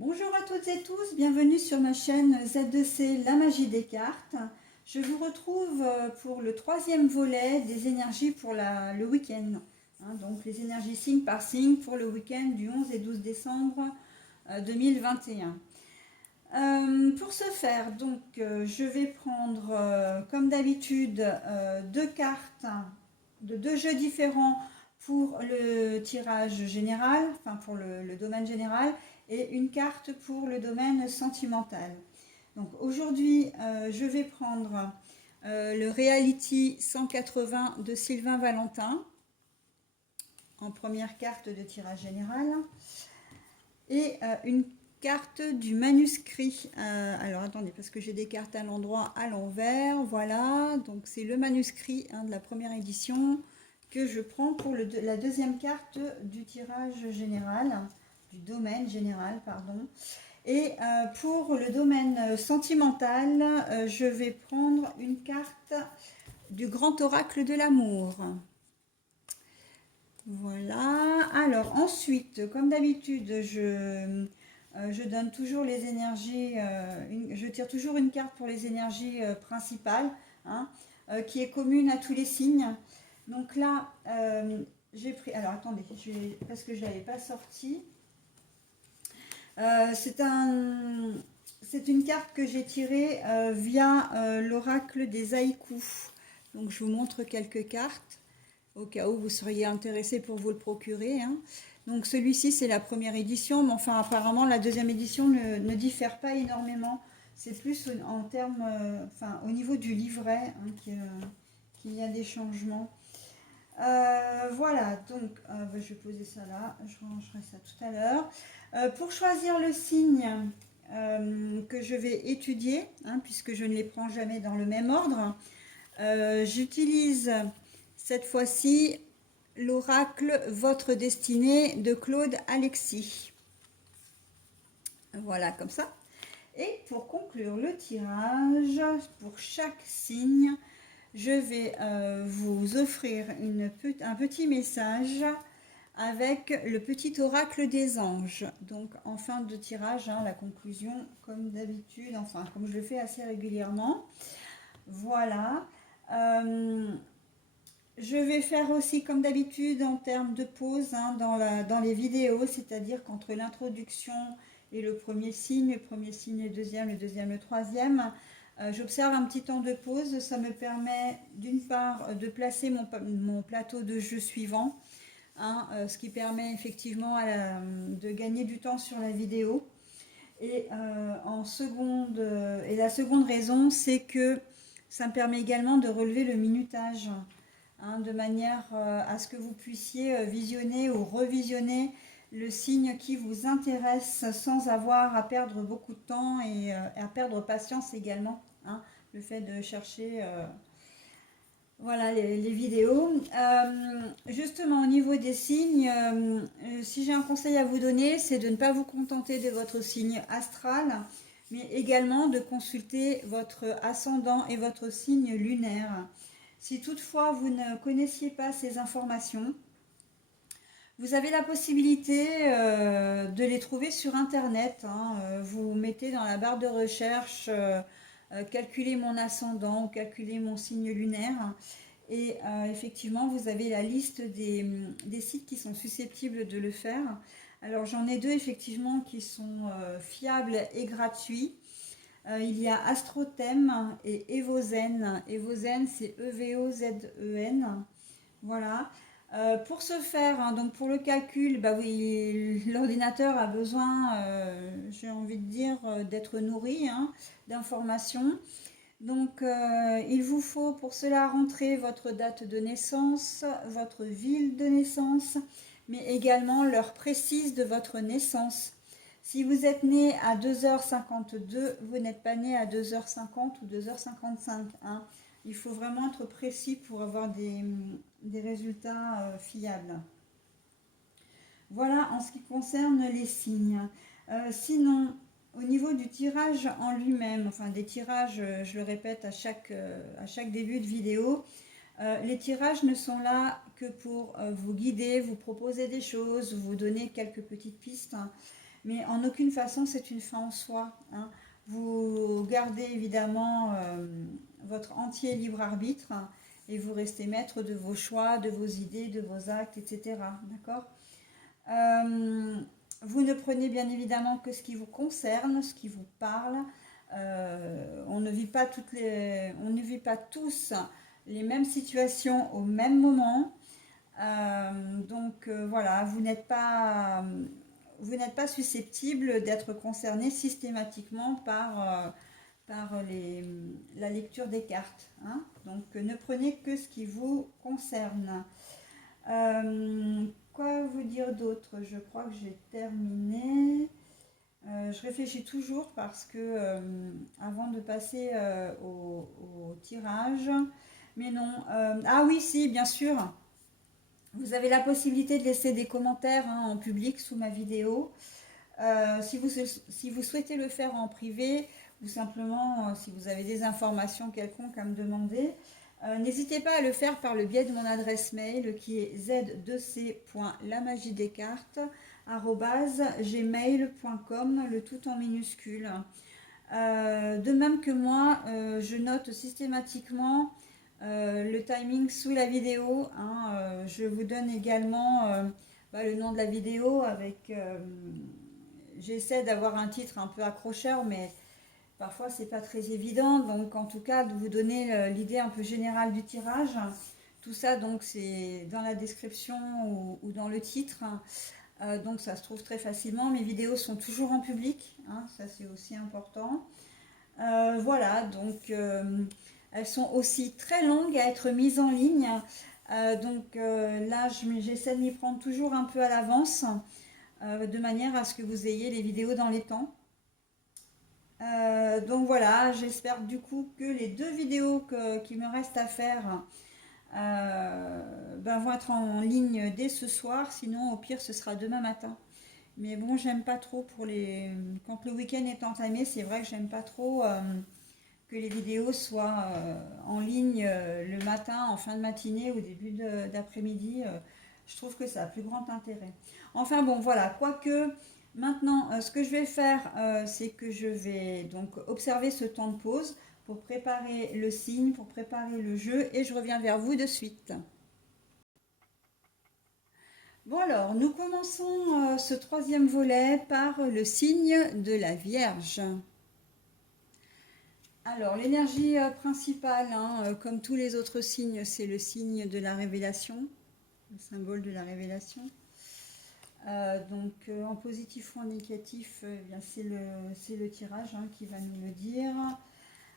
Bonjour à toutes et tous, bienvenue sur ma chaîne Z2C La Magie des Cartes. Je vous retrouve pour le troisième volet des énergies pour le week-end. Donc les énergies signe par signe pour le week-end du 11 et 12 décembre 2021. Pour ce faire, donc, je vais prendre comme d'habitude deux cartes de deux jeux différents pour le tirage général, enfin pour le domaine général, et une carte pour le domaine sentimental. Donc aujourd'hui, je vais prendre le Reality 180 de Sylvain Valentin en première carte de tirage général et une carte du manuscrit. Alors attendez, parce que j'ai des cartes à l'endroit à l'envers. Voilà, donc c'est le manuscrit de la première édition que je prends pour la deuxième carte du tirage général, du domaine général, pardon. Et pour le domaine sentimental, je vais prendre une carte du grand oracle de l'amour. Voilà. Alors ensuite, comme d'habitude, je donne toujours les énergies, je tire toujours une carte pour les énergies principales, qui est commune à tous les signes. Donc là, j'ai pris, alors attendez, parce que je ne l'avais pas sorti. C'est une carte que j'ai tirée via l'oracle des haïkus. Donc je vous montre quelques cartes au cas où vous seriez intéressé pour vous le procurer. Donc celui-ci c'est la première édition, mais enfin apparemment la deuxième édition ne diffère pas énormément. C'est plus en termes, au niveau du livret qu'il y a des changements. Voilà, donc je vais poser ça là, je rangerai ça tout à l'heure. Pour choisir le signe que je vais étudier, puisque je ne les prends jamais dans le même ordre, j'utilise cette fois-ci l'oracle Votre destinée de Claude Alexis. Voilà, comme ça. Et pour conclure le tirage, pour chaque signe, je vais vous offrir un petit message avec le petit oracle des anges. Donc en fin de tirage, la conclusion comme d'habitude, enfin comme je le fais assez régulièrement. Voilà. Je vais faire aussi comme d'habitude en termes de pause dans les vidéos, c'est-à-dire qu'entre l'introduction et le premier signe, le deuxième, le troisième, j'observe un petit temps de pause. Ça me permet d'une part de placer mon plateau de jeu suivant, ce qui permet effectivement de gagner du temps sur la vidéo. Et la seconde raison, c'est que ça me permet également de relever le minutage, de manière à ce que vous puissiez visionner ou revisionner le signe qui vous intéresse sans avoir à perdre beaucoup de temps et à perdre patience également. Le fait de chercher voilà, les vidéos. Justement, au niveau des signes, si j'ai un conseil à vous donner, c'est de ne pas vous contenter de votre signe astral, mais également de consulter votre ascendant et votre signe lunaire. Si toutefois vous ne connaissiez pas ces informations, vous avez la possibilité de les trouver sur internet. Vous mettez dans la barre de recherche calculer mon ascendant ou calculer mon signe lunaire. Et effectivement, vous avez la liste des sites qui sont susceptibles de le faire. Alors j'en ai deux effectivement qui sont fiables et gratuits. Il y a Astrothème et Evozen. Evozen, c'est E-V-O-Z-E-N. Voilà. Pour ce faire, donc pour le calcul, oui, l'ordinateur a besoin, j'ai envie de dire, d'être nourri d'informations. Donc il vous faut pour cela rentrer votre date de naissance, votre ville de naissance, mais également l'heure précise de votre naissance. Si vous êtes né à 2h52, vous n'êtes pas né à 2h50 ou 2h55. Il faut vraiment être précis pour avoir des résultats fiables. Voilà en ce qui concerne les signes. Sinon, au niveau du tirage en lui-même, enfin des tirages, je le répète à chaque début de vidéo, les tirages ne sont là que pour vous guider, vous proposer des choses, vous donner quelques petites pistes. mais en aucune façon c'est une fin en soi, hein. Vous gardez évidemment votre entier libre arbitre, hein, et vous restez maître de vos choix, de vos idées, de vos actes, etc. D'accord? Euh, Vous ne prenez bien évidemment que ce qui vous concerne, ce qui vous parle. On ne vit pas on ne vit pas tous les mêmes situations au même moment. Voilà, vous n'êtes pas susceptible d'être concerné systématiquement par la lecture des cartes, hein. Donc ne prenez que ce qui vous concerne. Quoi vous dire d'autre? Je crois que j'ai terminé. Je réfléchis toujours parce que avant de passer au tirage, mais non. Ah oui, si, bien sûr. Vous avez la possibilité de laisser des commentaires, hein, en public sous ma vidéo. Si vous souhaitez le faire en privé ou simplement si vous avez des informations quelconques à me demander, n'hésitez pas à le faire par le biais de mon adresse mail qui est z2c.lamagiedescartes@gmail.com, le tout en minuscule. De même que moi, je note systématiquement le timing sous la vidéo, hein. Je vous donne également le nom de la vidéo avec... j'essaie d'avoir un titre un peu accrocheur, mais parfois c'est pas très évident. Donc en tout cas, de vous donner l'idée un peu générale du tirage. Tout ça, donc c'est dans la description ou dans le titre. Donc ça se trouve très facilement. Mes vidéos sont toujours en public, hein, ça c'est aussi important. Voilà, donc elles sont aussi très longues à être mises en ligne. Là, j'essaie de m'y prendre toujours un peu à l'avance, de manière à ce que vous ayez les vidéos dans les temps. Donc voilà, j'espère du coup que les deux vidéos qu'il me reste à faire vont être en ligne dès ce soir. Sinon, au pire, ce sera demain matin. Mais bon, j'aime pas trop quand le week-end est entamé, c'est vrai que j'aime pas trop que les vidéos soient en ligne le matin, en fin de matinée ou début d'après-midi. Je trouve que ça a plus grand intérêt. Enfin bon, voilà, quoique maintenant, ce que je vais faire, c'est que je vais donc observer ce temps de pause pour préparer le signe, pour préparer le jeu, et je reviens vers vous de suite. Bon alors, nous commençons ce troisième volet par le signe de la Vierge. Alors, l'énergie principale, hein, comme tous les autres signes, c'est le signe de la révélation, le symbole de la révélation. En positif ou en négatif, c'est le tirage, hein, qui va nous le dire.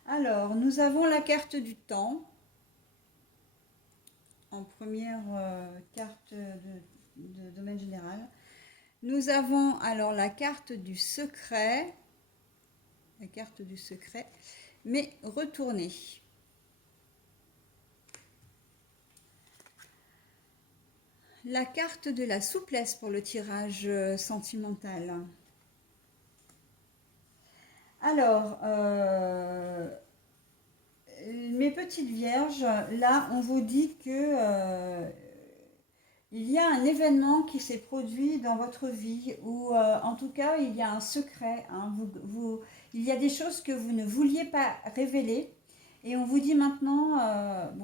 Alors, nous avons la carte du temps, en première carte de domaine général. Nous avons alors la carte du secret, mais retournée. La carte de la souplesse pour le tirage sentimental. Alors, mes petites vierges, là, on vous dit que il y a un événement qui s'est produit dans votre vie, ou en tout cas, il y a un secret, hein. Il y a des choses que vous ne vouliez pas révéler. Et on vous dit maintenant,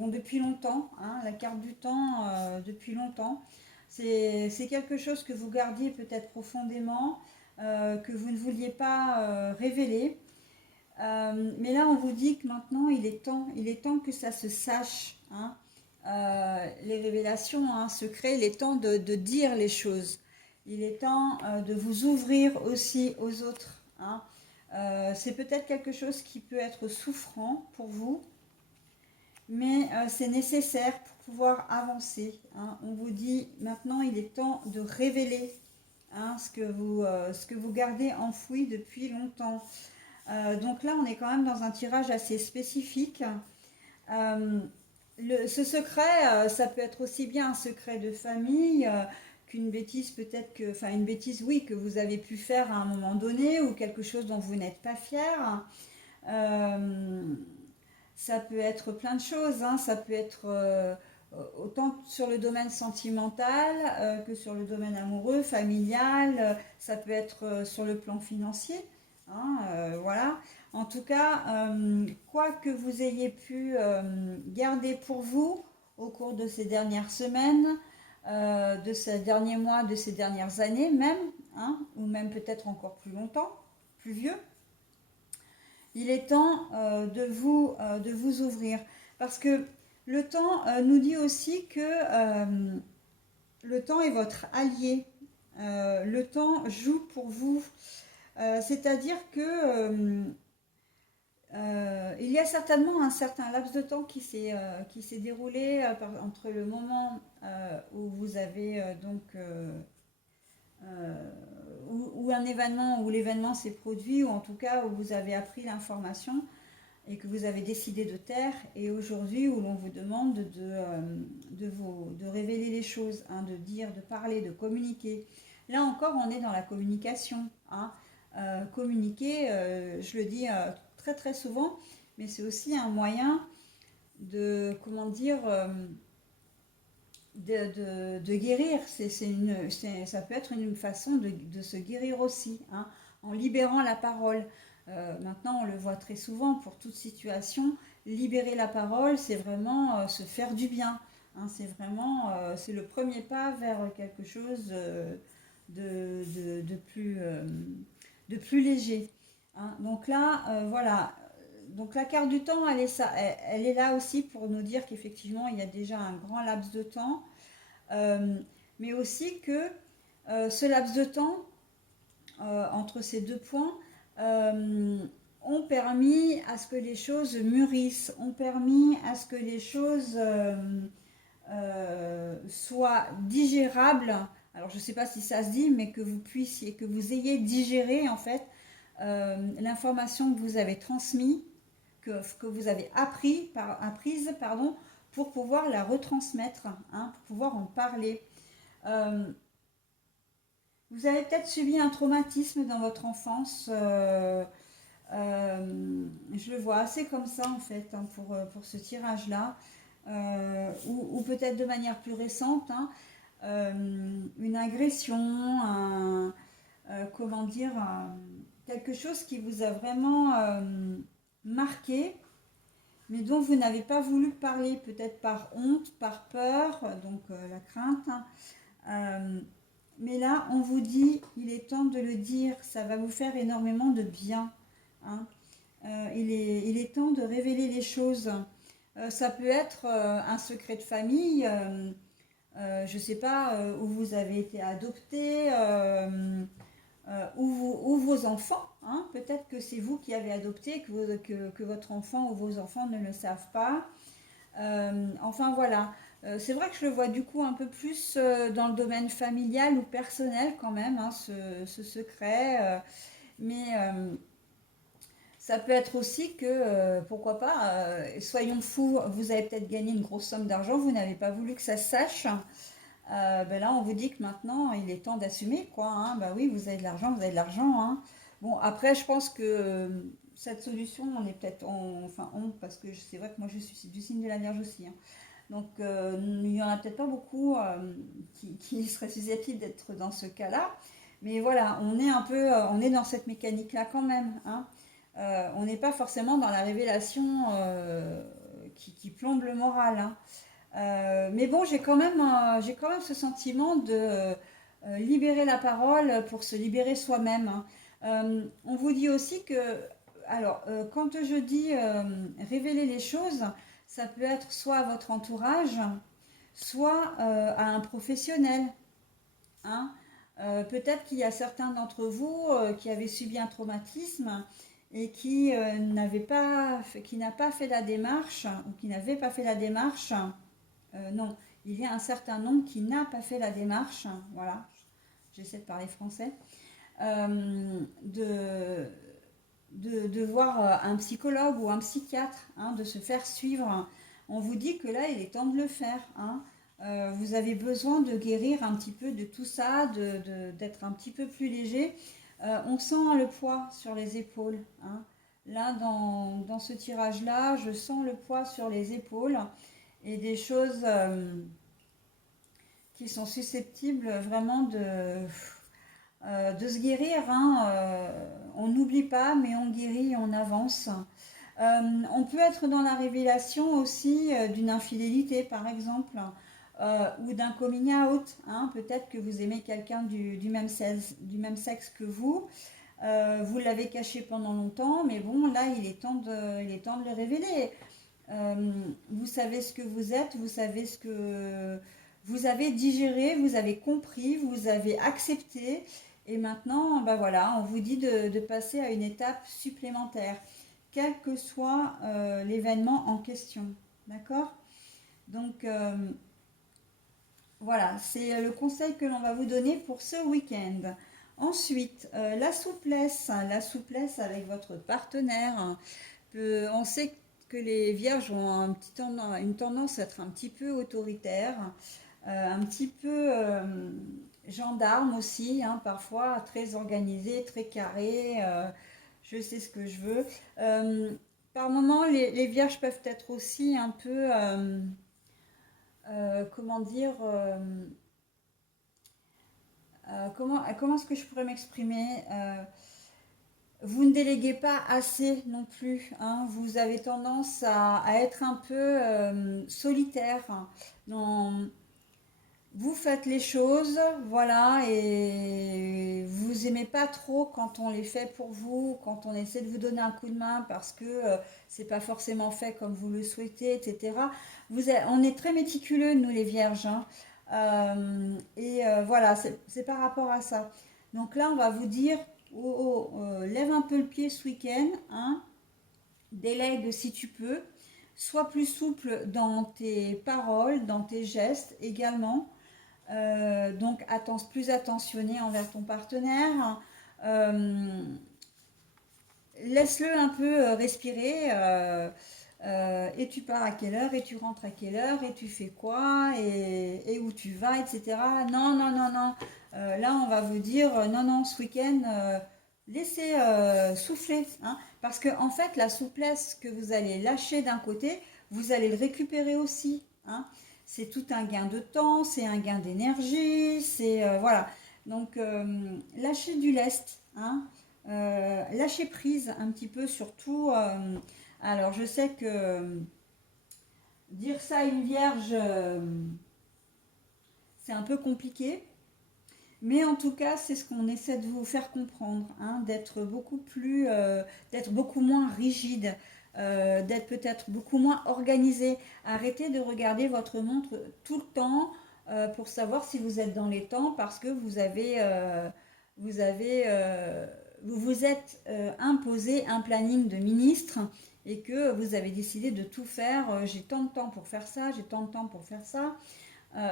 depuis longtemps, hein, la carte du temps, depuis longtemps, c'est quelque chose que vous gardiez peut-être profondément, que vous ne vouliez pas révéler. Mais là, on vous dit que maintenant, il est temps que ça se sache, hein. Les révélations, hein, secrets, il est temps de dire les choses. Il est temps de vous ouvrir aussi aux autres, hein. C'est peut-être quelque chose qui peut être souffrant pour vous, mais c'est nécessaire pour pouvoir avancer, hein. On vous dit maintenant, il est temps de révéler, hein, ce que vous gardez enfoui depuis longtemps. Donc là, on est quand même dans un tirage assez spécifique. Ce secret, ça peut être aussi bien un secret de famille qu'une bêtise, une bêtise, oui, que vous avez pu faire à un moment donné, ou quelque chose dont vous n'êtes pas fier. Ça peut être plein de choses, hein. Ça peut être autant sur le domaine sentimental que sur le domaine amoureux, familial, ça peut être sur le plan financier, hein, voilà. En tout cas, quoi que vous ayez pu garder pour vous au cours de ces dernières semaines, de ces derniers mois, de ces dernières années même, hein, ou même peut-être encore plus longtemps, plus vieux, il est temps de vous ouvrir. Parce que le temps nous dit aussi que le temps est votre allié. Le temps joue pour vous. C'est-à-dire que il y a certainement un certain laps de temps qui s'est déroulé entre le moment où vous avez où un événement, où l'événement s'est produit, ou en tout cas où vous avez appris l'information et que vous avez décidé de taire, et aujourd'hui où l'on vous demande de révéler les choses, hein, de dire, de parler, de communiquer. Là encore, on est dans la communication, hein. Communiquer, je le dis très très souvent, mais c'est aussi un moyen de, comment dire, de guérir. Ça peut être une façon de se guérir aussi, hein, en libérant la parole. Maintenant, on le voit très souvent pour toute situation. Libérer la parole, c'est vraiment se faire du bien, hein, c'est vraiment c'est le premier pas vers quelque chose de, de, de plus, euh, de plus léger, hein. Donc là, voilà. Donc la carte du temps, elle est là aussi pour nous dire qu'effectivement, il y a déjà un grand laps de temps, euh, mais aussi que ce laps de temps, entre ces deux points, euh, ont permis à ce que les choses mûrissent, ont permis à ce que les choses soient digérables. Alors je ne sais pas si ça se dit, mais que vous puissiez, que vous ayez digéré en fait l'information que vous avez transmise, que vous avez apprise, pardon, pour pouvoir la retransmettre, hein, pour pouvoir en parler. Euh, Vous avez peut-être subi un traumatisme dans votre enfance. Je le vois assez comme ça en fait, hein, pour ce tirage-là. Ou peut-être de manière plus récente, hein, une agression, comment dire, quelque chose qui vous a vraiment marqué, mais dont vous n'avez pas voulu parler, peut-être par honte, par peur, donc la crainte, hein. Euh, mais là, on vous dit, il est temps de le dire, ça va vous faire énormément de bien, hein. Il est temps de révéler les choses. Ça peut être un secret de famille, je ne sais pas, où vous avez été adopté, ou vos enfants, hein. Peut-être que c'est vous qui avez adopté, que votre enfant ou vos enfants ne le savent pas. Enfin voilà. C'est vrai que je le vois du coup un peu plus dans le domaine familial ou personnel quand même, hein, ce secret. Mais ça peut être aussi que, pourquoi pas, soyons fous, vous avez peut-être gagné une grosse somme d'argent, vous n'avez pas voulu que ça se sache. Ben là, on vous dit que maintenant, il est temps d'assumer, quoi, hein. Ben oui, vous avez de l'argent, vous avez de l'argent, hein. Bon, après, je pense que cette solution, on est peut-être, enfin, parce que c'est vrai que moi, je suis du signe de la Vierge aussi, hein. Donc, il n'y en a peut-être pas beaucoup qui seraient susceptibles d'être dans ce cas-là. Mais voilà, on est un peu, on est dans cette mécanique-là quand même, hein. On n'est pas forcément dans la révélation qui plombe le moral, hein. Mais bon, j'ai quand même ce sentiment de libérer la parole pour se libérer soi-même, hein. On vous dit aussi que, alors, quand je dis révéler les choses, ça peut être soit à votre entourage, soit à un professionnel, hein. Peut-être qu'il y a certains d'entre vous qui avaient subi un traumatisme et qui n'a pas fait la démarche, ou qui n'avait pas fait la démarche. Non, il y a un certain nombre qui n'a pas fait la démarche, voilà, j'essaie de parler français, de, de voir un psychologue ou un psychiatre, hein, de se faire suivre. On vous dit que là, il est temps de le faire, hein. Vous avez besoin de guérir un petit peu de tout ça, d'être un petit peu plus léger. On sent le poids sur les épaules, hein. Là, dans ce tirage-là, je sens le poids sur les épaules. et des choses qui sont susceptibles vraiment de se guérir, hein. On n'oublie pas, mais on guérit, on avance. On peut être dans la révélation aussi d'une infidélité, par exemple, ou d'un coming out, hein. Peut-être que vous aimez quelqu'un du même sexe que vous l'avez caché pendant longtemps, mais bon, là, il est temps de le révéler. Vous savez ce que vous êtes, vous savez ce que vous avez digéré, vous avez compris, vous avez accepté, et maintenant, ben voilà, on vous dit de passer à une étape supplémentaire, quel que soit l'événement en question. D'accord? Donc, voilà, c'est le conseil que l'on va vous donner pour ce week-end. Ensuite, la souplesse avec votre partenaire. On sait que les vierges ont une tendance à être un petit peu autoritaire, un petit peu gendarme aussi, hein, parfois très organisé, très carré. Je sais ce que je veux. Euh, Par moments, les vierges peuvent être aussi un peu, comment dire, comment est-ce que je pourrais m'exprimer? Vous ne déléguez pas assez non plus, hein. Vous avez tendance à être un peu solitaire, hein. Vous faites les choses, voilà, et vous aimez pas trop quand on les fait pour vous, quand on essaie de vous donner un coup de main parce que c'est pas forcément fait comme vous le souhaitez, etc. On est très méticuleux, nous les vierges, hein. Voilà, c'est par rapport à ça. Donc là, on va vous dire, lève un peu le pied ce week-end, hein, délègue si tu peux, sois plus souple dans tes paroles, dans tes gestes également. Donc plus attentionné envers ton partenaire. Euh, Laisse-le un peu respirer. Et tu pars à quelle heure, et tu rentres à quelle heure, et tu fais quoi, et où tu vas, etc. Non, non, non, non. Là, on va vous dire, non, non, ce week-end, laissez souffler, hein. Parce que, en fait, la souplesse que vous allez lâcher d'un côté, vous allez le récupérer aussi, hein. C'est tout un gain de temps, c'est un gain d'énergie, c'est voilà. Donc, lâchez du lest, hein. Lâcher prise un petit peu surtout. Alors, je sais que dire ça à une vierge, c'est un peu compliqué. Mais en tout cas, c'est ce qu'on essaie de vous faire comprendre, hein, d'être beaucoup moins rigide, d'être peut-être beaucoup moins organisé. Arrêtez de regarder votre montre tout le temps pour savoir si vous êtes dans les temps parce que vous avez, vous vous êtes imposé un planning de ministre et que vous avez décidé de tout faire. J'ai tant de temps pour faire ça, j'ai tant de temps pour faire ça.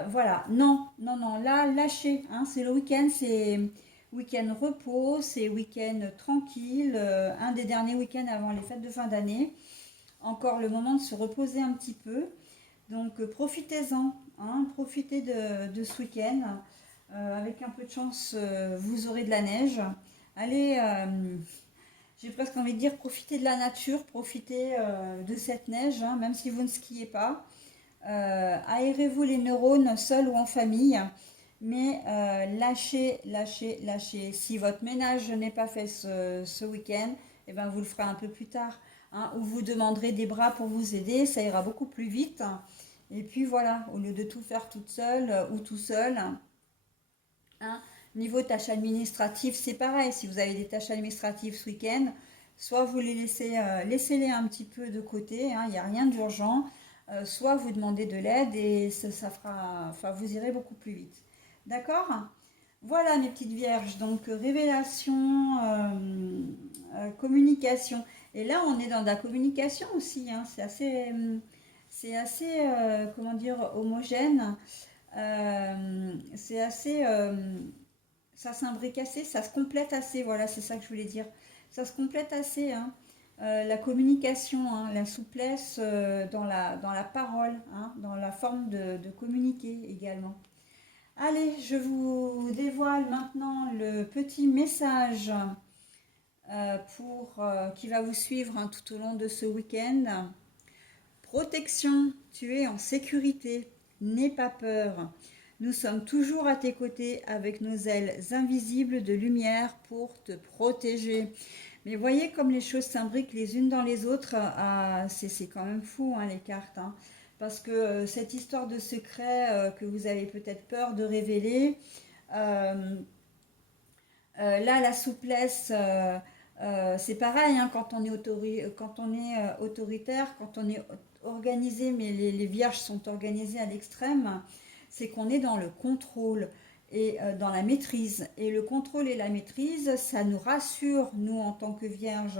Voilà, non, non, non, là, lâchez, hein, c'est le week-end, c'est week-end repos, c'est week-end tranquille, un des derniers week-ends avant les fêtes de fin d'année. Encore le moment de se reposer un petit peu. Donc profitez-en, hein, profitez de ce week-end. Avec un peu de chance, vous aurez de la neige. Allez, j'ai presque envie de dire, profitez de la nature, profitez de cette neige, hein, même si vous ne skiez pas. Aérez-vous les neurones seul ou en famille, mais lâchez, lâchez, lâchez. Si votre ménage n'est pas fait ce week-end, eh ben vous le ferez un peu plus tard, hein, ou vous demanderez des bras pour vous aider, ça ira beaucoup plus vite. Et puis voilà, au lieu de tout faire toute seule ou tout seul, hein. Niveau tâches administratives, c'est pareil. Si vous avez des tâches administratives ce week-end, soit vous les laissez-les un petit peu de côté, hein, il n'y a rien d'urgent, soit vous demandez de l'aide et ça fera, enfin, vous irez beaucoup plus vite. D'accord? Voilà mes petites vierges, donc révélation, communication. Et là, on est dans de la communication aussi, hein, c'est assez, comment dire, homogène. C'est assez, ça s'imbrique assez, ça se complète assez, voilà, c'est ça que je voulais dire. Ça se complète assez, hein. La communication, hein, la souplesse dans la parole, hein, dans la forme de communiquer également. Allez, je vous dévoile maintenant le petit message qui va vous suivre, hein, tout au long de ce week-end. protection, tu es en sécurité, n'aie pas peur. Nous sommes toujours à tes côtés avec nos ailes invisibles de lumière pour te protéger. Mais voyez comme les choses s'imbriquent les unes dans les autres. Ah, c'est quand même fou, hein, les cartes. Hein. Parce que cette histoire de secret que vous avez peut-être peur de révéler, euh, là, la souplesse, c'est pareil, hein, quand on est, autoritaire, quand on est organisé, mais les vierges sont organisées à l'extrême, c'est qu'on est dans le contrôle et dans la maîtrise. Et le contrôle et la maîtrise, ça nous rassure, nous, en tant que vierges.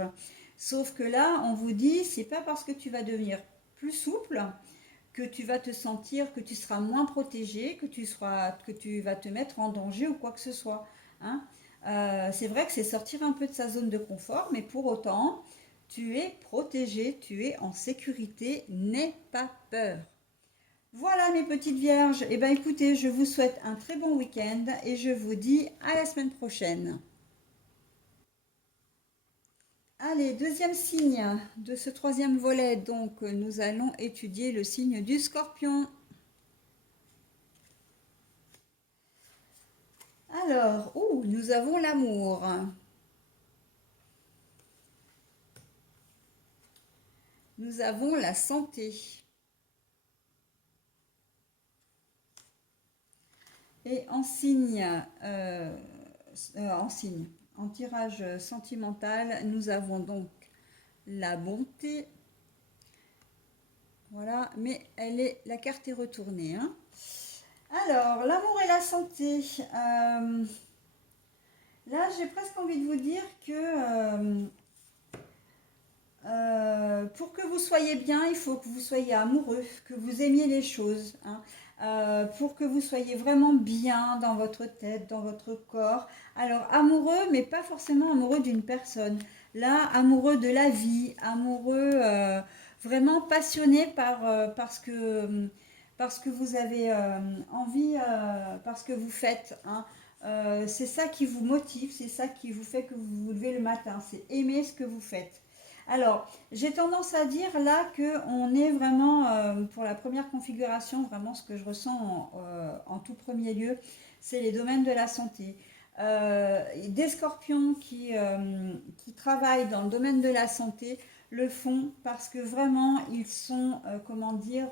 Sauf que là, on vous dit, c'est pas parce que tu vas devenir plus souple que tu vas te sentir, que tu seras moins protégé, que tu vas te mettre en danger ou quoi que ce soit. Hein. C'est vrai que c'est sortir un peu de sa zone de confort, mais pour autant, tu es protégé, tu es en sécurité, n'aie pas peur. Voilà mes petites vierges, et bien écoutez, je vous souhaite un très bon week-end et je vous dis à la semaine prochaine. Allez, deuxième signe de ce troisième volet, donc nous allons étudier le signe du Scorpion. Alors, nous avons l'amour. Nous avons la santé. Et en tirage sentimental, nous avons donc la bonté. Voilà, mais la carte est retournée. Hein. Alors, l'amour et la santé. Là, j'ai presque envie de vous dire que pour que vous soyez bien, il faut que vous soyez amoureux, que vous aimiez les choses. Hein. Pour que vous soyez vraiment bien dans votre tête, dans votre corps. Alors, amoureux, mais pas forcément amoureux d'une personne. Là, amoureux de la vie, amoureux, vraiment passionné parce que vous avez envie, parce que vous faites. Hein. C'est ça qui vous motive, c'est ça qui vous fait que vous vous levez le matin, c'est aimer ce que vous faites. Alors, j'ai tendance à dire là qu'on est vraiment, pour la première configuration, vraiment ce que je ressens en tout premier lieu, c'est les domaines de la santé. Des scorpions qui travaillent dans le domaine de la santé le font parce que vraiment ils sont, comment dire,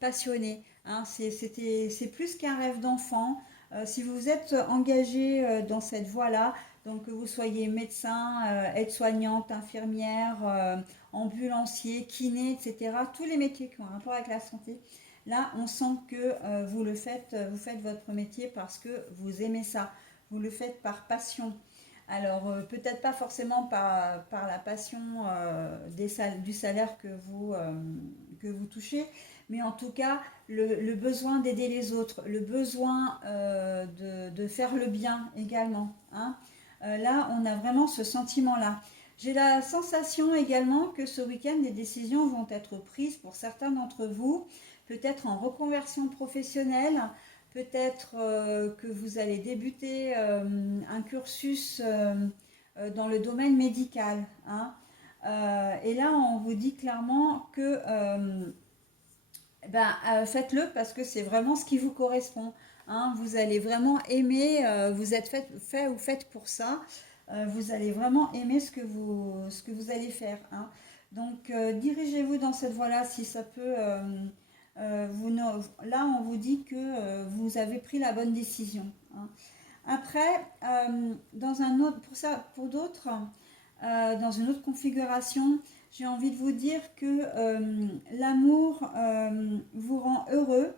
passionnés. Hein. C'est plus qu'un rêve d'enfant. Si vous êtes engagé dans cette voie-là, donc que vous soyez médecin, aide-soignante, infirmière, ambulancier, kiné, etc., tous les métiers qui ont un rapport avec la santé, là on sent que vous faites votre métier parce que vous aimez ça, vous le faites par passion. Alors peut-être pas forcément par la passion du salaire que vous touchez, mais en tout cas le besoin d'aider les autres, le besoin de faire le bien également. Hein. Là, on a vraiment ce sentiment-là. J'ai la sensation également que ce week-end, des décisions vont être prises pour certains d'entre vous, peut-être en reconversion professionnelle, peut-être que vous allez débuter un cursus dans le domaine médical. Hein. Et là, on vous dit clairement que faites-le parce que c'est vraiment ce qui vous correspond. Hein. Vous allez vraiment aimer, vous êtes fait ou faites pour ça. Vous allez vraiment aimer ce que vous allez faire. Hein. Donc, dirigez-vous dans cette voie-là si ça peut. Là, on vous dit que vous avez pris la bonne décision. Hein. Après, dans un autre, pour d'autres, dans une autre configuration, j'ai envie de vous dire que l'amour vous rend heureux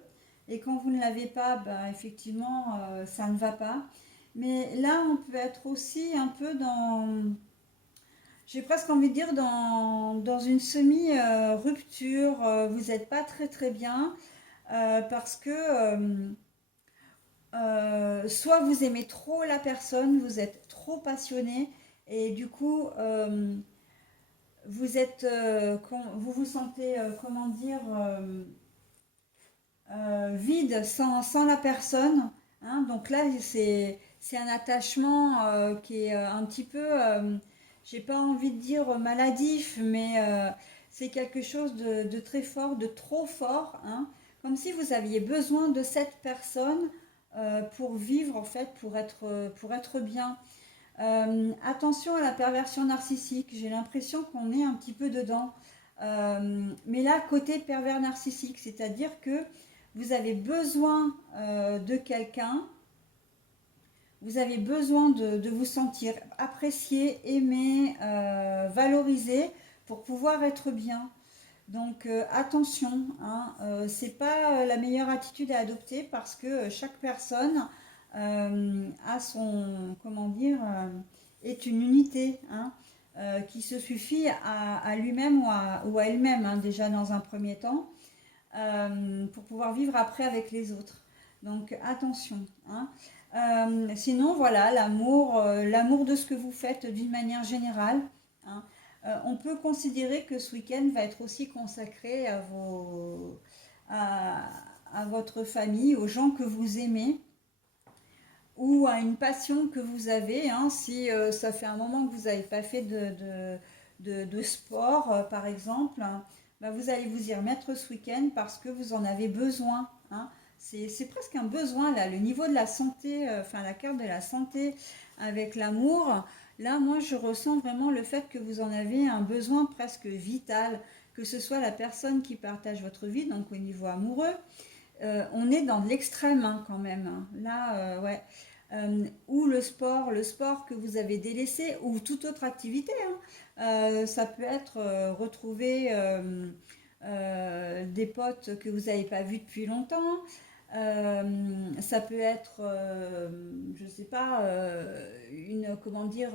et quand vous ne l'avez pas, effectivement, ça ne va pas. Mais là, on peut être aussi un peu j'ai presque envie de dire, dans une semi-rupture. Vous n'êtes pas très très bien parce que soit vous aimez trop la personne, vous êtes trop passionné et du coup vous vous sentez, comment dire, vide sans la personne. Hein. Donc là, c'est un attachement qui est un petit peu, j'ai pas envie de dire maladif, mais c'est quelque chose de très fort, de trop fort, hein, comme si vous aviez besoin de cette personne pour vivre, en fait, pour être bien. Attention à la perversion narcissique, j'ai l'impression qu'on est un petit peu dedans. Mais là, côté pervers narcissique, c'est-à-dire que vous avez besoin de quelqu'un, vous avez besoin de vous sentir apprécié, aimé, valorisé pour pouvoir être bien. Donc attention, hein, c'est pas la meilleure attitude à adopter parce que chaque personne a son, comment dire, est une unité, hein, qui se suffit à lui-même ou à elle-même, hein, déjà dans un premier temps, pour pouvoir vivre après avec les autres. Donc attention, hein. Sinon, voilà, l'amour de ce que vous faites d'une manière générale, hein. On peut considérer que ce week-end va être aussi consacré à, à votre famille, aux gens que vous aimez, ou à une passion que vous avez, hein. Si ça fait un moment que vous n'avez pas fait de sport, par exemple, hein, bah, vous allez vous y remettre ce week-end parce que vous en avez besoin, hein. C'est presque un besoin là, le niveau de la santé, enfin la carte de la santé avec l'amour. Là, moi, je ressens vraiment le fait que vous en avez un besoin presque vital, que ce soit la personne qui partage votre vie, donc au niveau amoureux. On est dans de l'extrême, hein, quand même, hein. Là, ouais. Ou le sport que vous avez délaissé, ou toute autre activité, hein. Ça peut être retrouver des potes que vous n'avez pas vus depuis longtemps. Ça peut être, je ne sais pas, comment dire,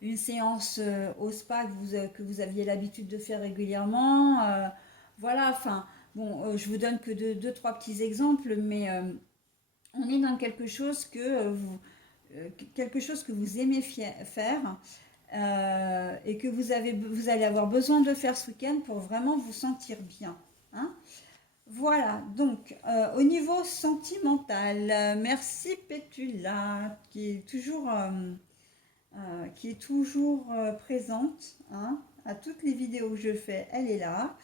une séance au spa que vous aviez l'habitude de faire régulièrement. Voilà, enfin, bon, je vous donne que deux, trois petits exemples, mais on est dans quelque chose que vous aimez faire, et que vous allez avoir besoin de faire ce week-end pour vraiment vous sentir bien, hein. Voilà, donc au niveau sentimental, merci Pétula qui est toujours présente, hein, à toutes les vidéos que je fais, elle est là.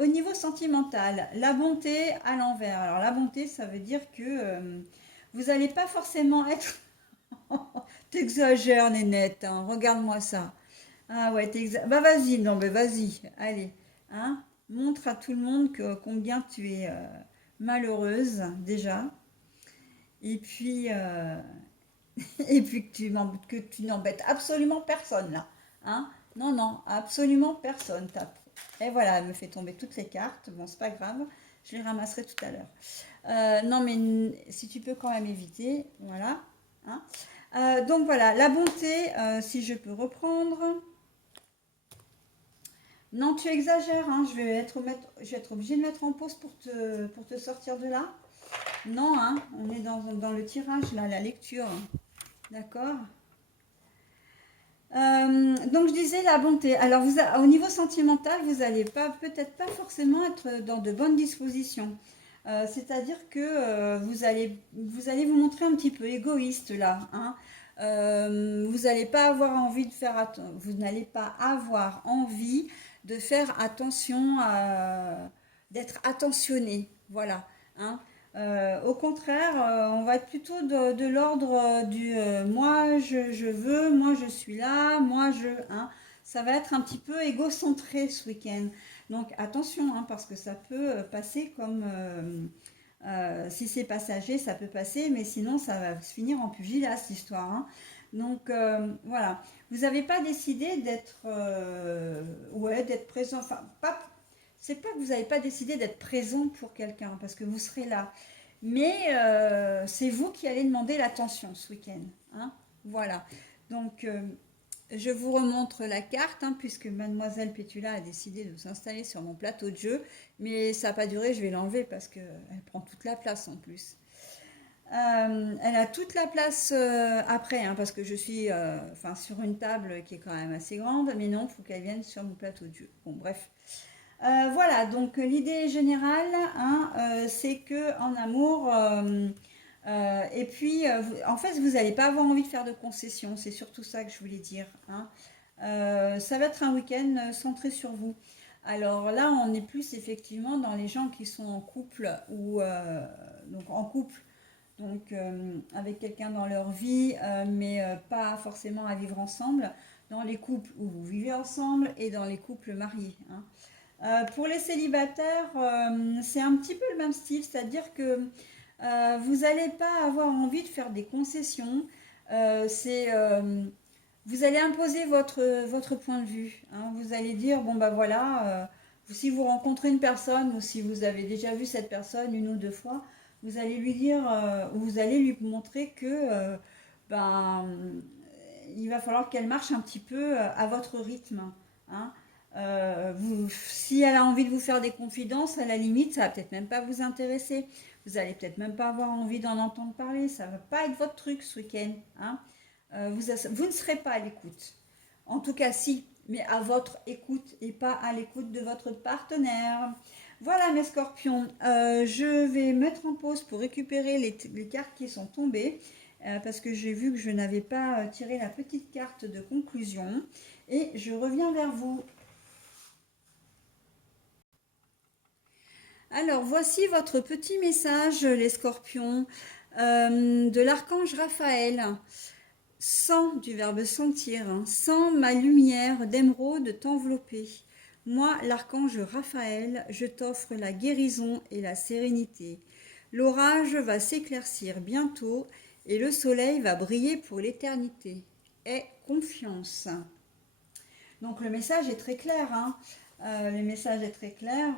Au niveau sentimental, la bonté à l'envers. Alors la bonté, ça veut dire que vous n'allez pas forcément être... T'exagères, Nénette, hein, regarde-moi ça. Ah ouais, bah vas-y, non mais vas-y, allez, hein, montre à tout le monde combien tu es malheureuse déjà, et puis, et puis que tu n'embêtes absolument personne là, hein. Non, non, absolument personne. Et voilà, elle me fait tomber toutes les cartes. Bon, c'est pas grave, je les ramasserai tout à l'heure. Non, mais si tu peux quand même éviter, voilà, hein. Donc voilà, la bonté, si je peux reprendre. Non, tu exagères, hein, je vais être obligée de mettre en pause pour te sortir de là. Non, hein, on est dans le tirage, là, la lecture. D'accord. Donc je disais la bonté. Alors au niveau sentimental, vous n'allez pas peut-être pas forcément être dans de bonnes dispositions. C'est-à-dire que vous allez vous montrer un petit peu égoïste là, hein. Vous n'allez pas avoir envie de vous n'allez pas avoir envie de faire attention d'être attentionné, voilà, hein. Au contraire, on va être plutôt de l'ordre du moi je veux, moi je suis là, moi je, hein. Ça va être un petit peu égocentré ce week-end. Donc attention, hein, parce que ça peut passer comme si c'est passager, ça peut passer, mais sinon ça va se finir en pugilat cette histoire, hein. Donc voilà, vous n'avez pas décidé d'être présent, enfin pas, c'est pas que vous n'avez pas décidé d'être présent pour quelqu'un, parce que vous serez là, mais c'est vous qui allez demander l'attention ce week-end, hein. Voilà, donc je vous remontre la carte, hein, puisque Mademoiselle Pétula a décidé de s'installer sur mon plateau de jeu, mais ça n'a pas duré, je vais l'enlever parce qu'elle prend toute la place en plus. Elle a toute la place après, hein, parce que je suis sur une table qui est quand même assez grande, mais non, il faut qu'elle vienne sur mon plateau de jeu. Bon, bref. Voilà, donc l'idée générale, hein, c'est que en amour, et puis en fait, vous n'allez pas avoir envie de faire de concessions, c'est surtout ça que je voulais dire, hein. Ça va être un week-end centré sur vous. Alors là, on est plus effectivement dans les gens qui sont en couple ou donc en couple, donc avec quelqu'un dans leur vie, mais pas forcément à vivre ensemble. Dans les couples où vous vivez ensemble et dans les couples mariés, hein. Pour les célibataires, c'est un petit peu le même style, c'est-à-dire que vous n'allez pas avoir envie de faire des concessions. C'est Vous allez imposer votre point de vue, hein. Vous allez dire, bon bah voilà, si vous rencontrez une personne ou si vous avez déjà vu cette personne une ou deux fois, vous allez lui dire, ou vous allez lui montrer que ben, il va falloir qu'elle marche un petit peu à votre rythme, hein. Si elle a envie de vous faire des confidences, à la limite, ça va peut-être même pas vous intéresser. Vous allez peut-être même pas avoir envie d'en entendre parler. Ça va pas être votre truc ce week-end, hein. Vous ne serez pas à l'écoute. En tout cas, si, mais à votre écoute et pas à l'écoute de votre partenaire. Voilà mes scorpions, je vais mettre en pause pour récupérer les cartes qui sont tombées parce que j'ai vu que je n'avais pas tiré la petite carte de conclusion et je reviens vers vous. Alors voici votre petit message les scorpions de l'archange Raphaël. Sens du verbe sentir, hein, sens ma lumière d'émeraude t'envelopper. Moi, l'archange Raphaël, je t'offre la guérison et la sérénité. L'orage va s'éclaircir bientôt et le soleil va briller pour l'éternité. Aie confiance. Donc le message est très clair, hein. Le message est très clair.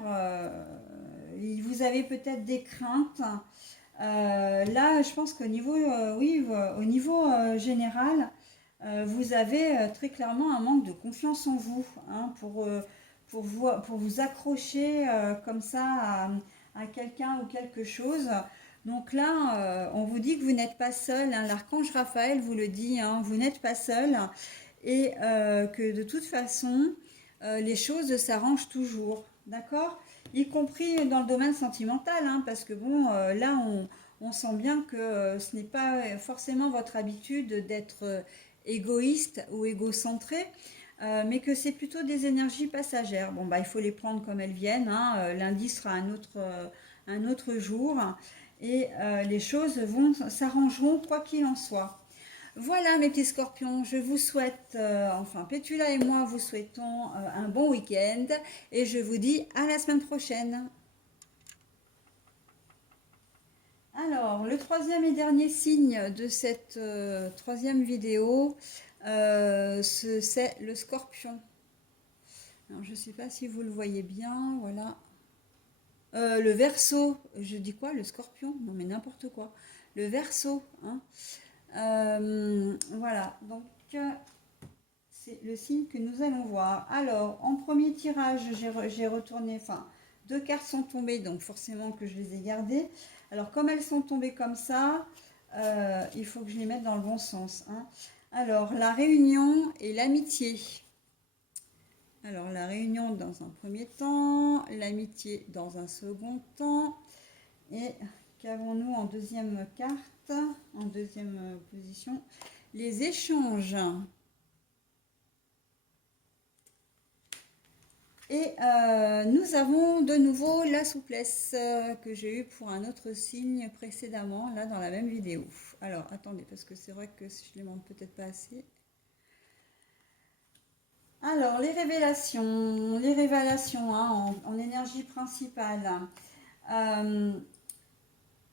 Vous avez peut-être des craintes. Là, je pense qu'au niveau, oui, au niveau général, vous avez très clairement un manque de confiance en vous, hein, pour vous accrocher comme ça à quelqu'un ou quelque chose. Donc là, on vous dit que vous n'êtes pas seul, hein. L'archange Raphaël vous le dit, hein, vous n'êtes pas seul et que de toute façon, les choses s'arrangent toujours, d'accord? Y compris dans le domaine sentimental, hein, parce que bon, là, on sent bien que ce n'est pas forcément votre habitude d'être égoïste ou égocentré, mais que c'est plutôt des énergies passagères. Bon, bah, il faut les prendre comme elles viennent, hein. Lundi sera un autre jour et les choses s'arrangeront quoi qu'il en soit. Voilà mes petits scorpions, je vous souhaite, enfin Pétula et moi vous souhaitons un bon week-end et je vous dis à la semaine prochaine. Alors, le troisième et dernier signe de cette troisième vidéo, c'est le scorpion. Alors, je ne sais pas si vous le voyez bien, voilà. Le Verseau, je dis quoi? Le scorpion? Non mais n'importe quoi. Le Verseau, hein. Voilà, donc c'est le signe que nous allons voir. Alors, en premier tirage, j'ai retourné, enfin, deux cartes sont tombées, donc forcément que je les ai gardées. Alors, comme elles sont tombées comme ça, il faut que je les mette dans le bon sens, hein. Alors, la réunion et l'amitié. Alors, la réunion dans un premier temps, l'amitié dans un second temps. Et qu'avons-nous en deuxième carte, en deuxième position? Les échanges. Et nous avons de nouveau la souplesse que j'ai eue pour un autre signe précédemment, là dans la même vidéo. Alors attendez, parce que c'est vrai que je les montre peut-être pas assez. Alors les révélations hein, en énergie principale.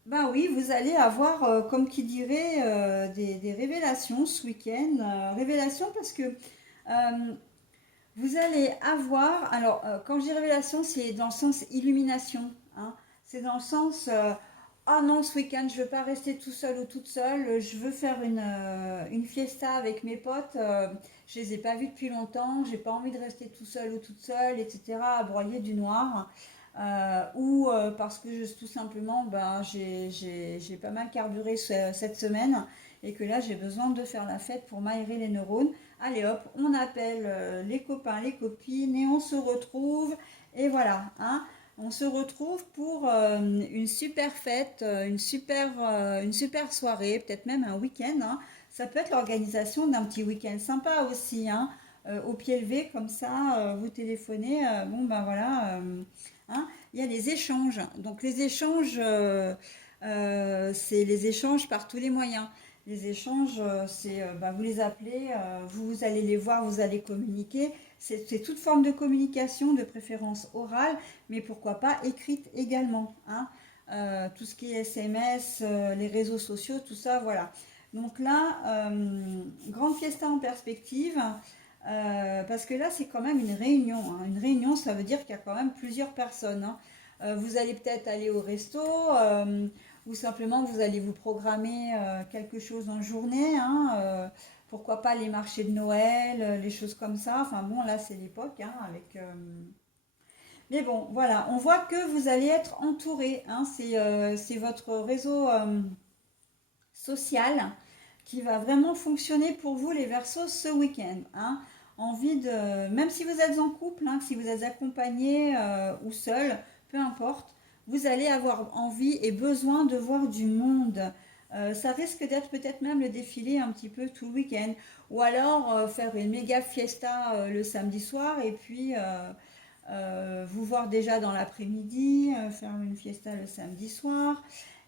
Ben oui, vous allez avoir, comme qui dirait, des révélations ce week-end. Révélations parce que vous allez avoir, alors quand je dis révélation, c'est dans le sens illumination, hein. C'est dans le sens, ah non, ce week-end, je ne veux pas rester tout seul ou toute seule, je veux faire une fiesta avec mes potes, je ne les ai pas vus depuis longtemps, j'ai pas envie de rester tout seul ou toute seule, etc., à broyer du noir. Ou parce que tout simplement, ben, j'ai pas mal carburé cette semaine et que là, j'ai besoin de faire la fête pour m'aérer les neurones. Allez hop, on appelle les copains, les copines et on se retrouve. Et voilà, hein, on se retrouve pour une super fête, une super soirée, peut-être même un week-end, hein. Ça peut être l'organisation d'un petit week-end sympa aussi, hein. au pied levé, comme ça, vous téléphonez, bon ben voilà, hein, il y a les échanges. Donc les échanges, c'est les échanges par tous les moyens. Les échanges, c'est, bah, vous les appelez, vous allez les voir, vous allez communiquer. C'est toute forme de communication, de préférence orale, mais pourquoi pas écrite également, hein. Tout ce qui est SMS, les réseaux sociaux, tout ça, voilà. Donc là, grande fiesta en perspective, parce que là, c'est quand même une réunion, hein. Une réunion, ça veut dire qu'il y a quand même plusieurs personnes, hein. Vous allez peut-être aller au resto, ou simplement vous allez vous programmer quelque chose en journée, hein, pourquoi pas les marchés de Noël, les choses comme ça. Enfin bon, là, c'est l'époque, hein, avec... Mais bon, voilà, on voit que vous allez être entouré, hein, c'est votre réseau social qui va vraiment fonctionner pour vous les Verseaux ce week-end, hein. Envie de, même si vous êtes en couple, hein, si vous êtes accompagné ou seul, peu importe, vous allez avoir envie et besoin de voir du monde. Ça risque d'être peut-être même le défilé un petit peu tout le week-end, ou alors faire une méga fiesta le samedi soir et puis vous voir déjà dans l'après-midi, faire une fiesta le samedi soir,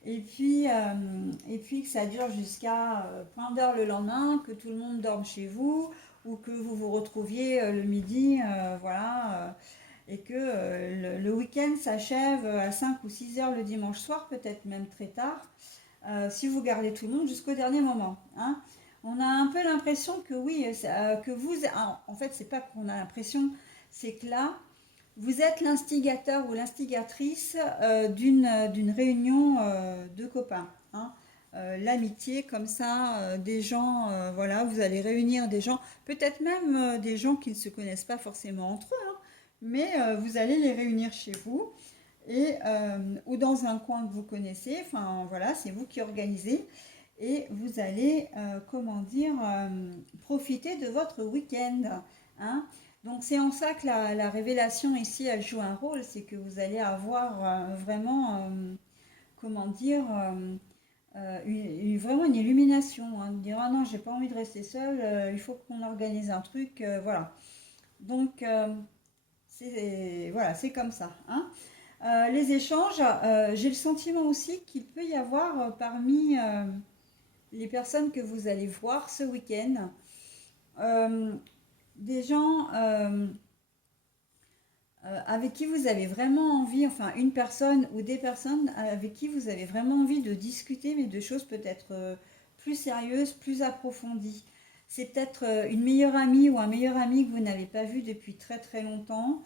et puis que ça dure jusqu'à point d'heure le lendemain, que tout le monde dorme chez vous, ou que vous vous retrouviez le midi, voilà, et que le week-end s'achève à 5 ou 6 heures le dimanche soir, peut-être même très tard, si vous gardez tout le monde jusqu'au dernier moment, hein. On a un peu l'impression que oui, que vous, en fait, c'est pas qu'on a l'impression, c'est que là, vous êtes l'instigateur ou l'instigatrice d'une réunion de copains, hein. L'amitié, comme ça, des gens, voilà, vous allez réunir des gens, peut-être même des gens qui ne se connaissent pas forcément entre eux, hein, mais vous allez les réunir chez vous et, ou dans un coin que vous connaissez, enfin voilà, c'est vous qui organisez et vous allez, comment dire, profiter de votre week-end, hein. Donc c'est en ça que la révélation ici, elle joue un rôle, c'est que vous allez avoir vraiment, comment dire, vraiment une illumination, hein, de dire ah non, j'ai pas envie de rester seule, il faut qu'on organise un truc, voilà. Donc c'est voilà, c'est comme ça, hein. Les échanges, j'ai le sentiment aussi qu'il peut y avoir parmi les personnes que vous allez voir ce week-end, euh, des gens avec qui vous avez vraiment envie, enfin une personne ou des personnes avec qui vous avez vraiment envie de discuter, mais de choses peut-être plus sérieuses, plus approfondies. C'est peut-être une meilleure amie ou un meilleur ami que vous n'avez pas vu depuis très très longtemps.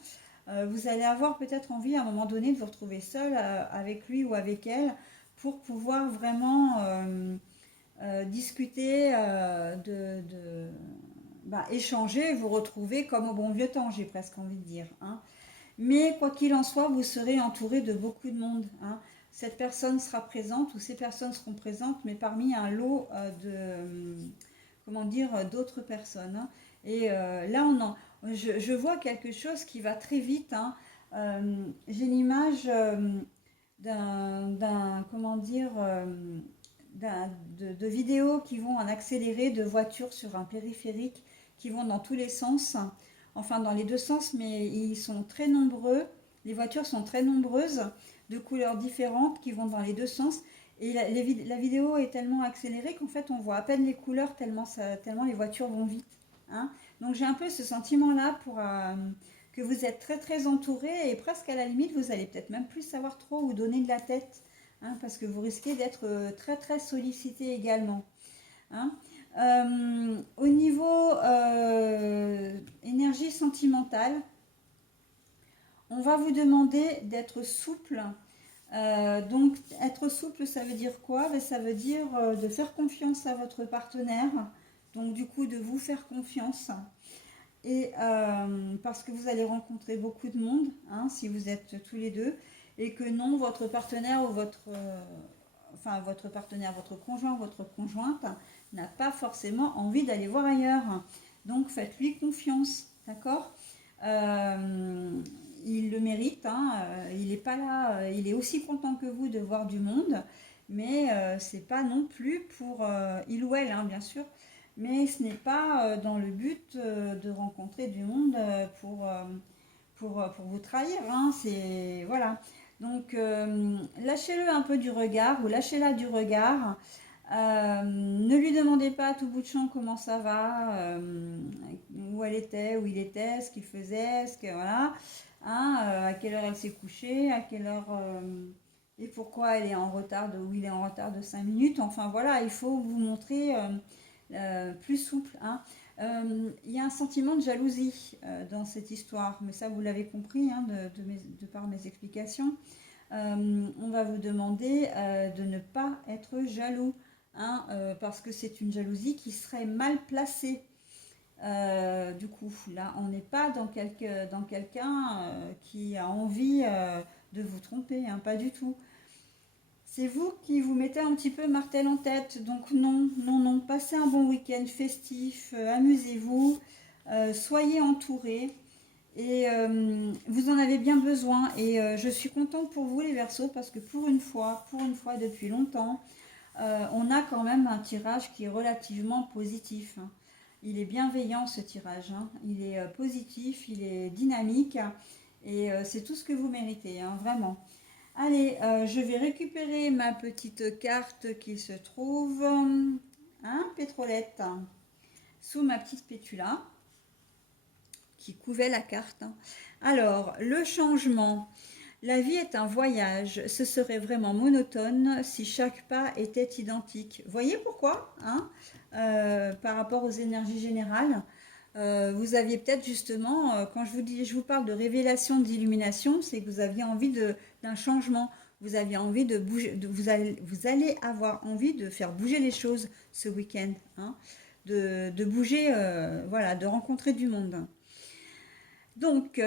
Vous allez avoir peut-être envie à un moment donné de vous retrouver seul avec lui ou avec elle pour pouvoir vraiment discuter, bah, échanger, vous retrouver comme au bon vieux temps, j'ai presque envie de dire, hein. Mais quoi qu'il en soit, vous serez entouré de beaucoup de monde, hein. Cette personne sera présente ou ces personnes seront présentes, mais parmi un lot comment dire, d'autres personnes, hein. Et là, je vois quelque chose qui va très vite, hein. J'ai l'image comment dire, de vidéos qui vont en accéléré, de voitures sur un périphérique qui vont dans tous les sens, enfin dans les deux sens, mais ils sont très nombreux, les voitures sont très nombreuses, de couleurs différentes qui vont dans les deux sens, et la vidéo est tellement accélérée qu'en fait on voit à peine les couleurs tellement les voitures vont vite, hein. Donc j'ai un peu ce sentiment-là pour que vous êtes très très entouré et presque à la limite vous allez peut-être même plus savoir trop où donner de la tête, hein, parce que vous risquez d'être très très sollicité également, hein. Au niveau énergie sentimentale, on va vous demander d'être souple. Donc être souple, ça veut dire quoi? Ben, ça veut dire de faire confiance à votre partenaire, donc du coup de vous faire confiance. Et parce que vous allez rencontrer beaucoup de monde, hein, si vous êtes tous les deux, et que non, votre partenaire ou enfin votre partenaire, votre conjoint ou votre conjointe n'a pas forcément envie d'aller voir ailleurs. Donc faites-lui confiance, d'accord? Il le mérite, hein, il n'est pas là, il est aussi content que vous de voir du monde, mais c'est pas non plus pour il ou elle, hein, bien sûr, mais ce n'est pas dans le but de rencontrer du monde pour vous trahir, hein, c'est voilà. Donc lâchez-le un peu du regard ou lâchez-la du regard. Ne lui demandez pas à tout bout de champ comment ça va, où elle était, où il était, ce qu'il faisait, ce que voilà, hein, à quelle heure elle s'est couchée, à quelle heure et pourquoi elle est en retard de, ou il est en retard de 5 minutes. Enfin voilà, il faut vous montrer plus souple, hein. Il y a un sentiment de jalousie dans cette histoire, mais ça vous l'avez compris hein, de par mes explications. On va vous demander de ne pas être jaloux, hein, parce que c'est une jalousie qui serait mal placée. Du coup, là, on n'est pas dans quelqu'un qui a envie de vous tromper, hein, pas du tout. C'est vous qui vous mettez un petit peu martel en tête. Donc non, non, non. Passez un bon week-end festif, amusez-vous, soyez entourés. Et vous en avez bien besoin. Et je suis contente pour vous les Verseaux parce que pour une fois depuis longtemps, on a quand même un tirage qui est relativement positif, hein. Il est bienveillant ce tirage, hein. Il est positif, il est dynamique et c'est tout ce que vous méritez, hein, vraiment. Allez, je vais récupérer ma petite carte qui se trouve, hein, pétrolette, sous ma petite pétula qui couvait la carte. Alors, le changement. La vie est un voyage. Ce serait vraiment monotone si chaque pas était identique. Voyez pourquoi, hein, par rapport aux énergies générales. Vous aviez peut-être justement, quand je vous parle de révélation, d'illumination, c'est que vous aviez envie d'un changement. Vous aviez envie de bouger, vous allez avoir envie de faire bouger les choses ce week-end, hein, de bouger, voilà, de rencontrer du monde. Donc,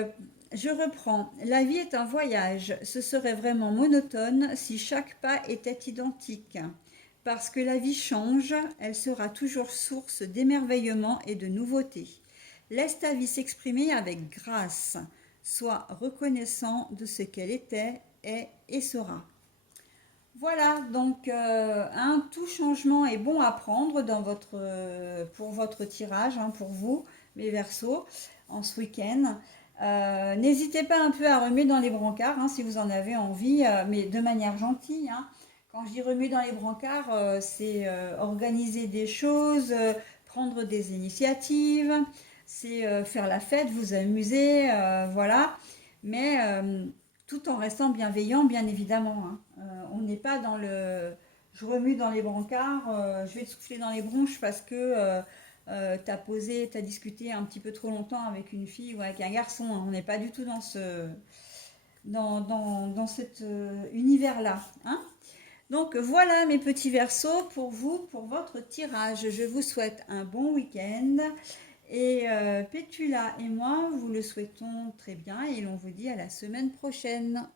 je reprends. La vie est un voyage. Ce serait vraiment monotone si chaque pas était identique. Parce que la vie change, elle sera toujours source d'émerveillement et de nouveautés. Laisse ta vie s'exprimer avec grâce. Sois reconnaissant de ce qu'elle était, est et sera. Voilà, donc tout changement est bon à prendre pour votre tirage, hein, pour vous, mes Verseaux, en ce week-end. N'hésitez pas un peu à remuer dans les brancards hein, si vous en avez envie, mais de manière gentille, hein. Quand je dis remuer dans les brancards, c'est organiser des choses, prendre des initiatives, c'est faire la fête, vous amuser, voilà. Mais tout en restant bienveillant, bien évidemment, hein. On n'est pas dans le je remue dans les brancards, je vais te souffler dans les bronches parce que t'as discuté un petit peu trop longtemps avec une fille ou avec un garçon, hein. On n'est pas du tout dans cet univers-là, hein. Donc voilà mes petits Verseaux pour vous, pour votre tirage. Je vous souhaite un bon week-end. Et Pétula et moi vous le souhaitons très bien et l'on vous dit à la semaine prochaine.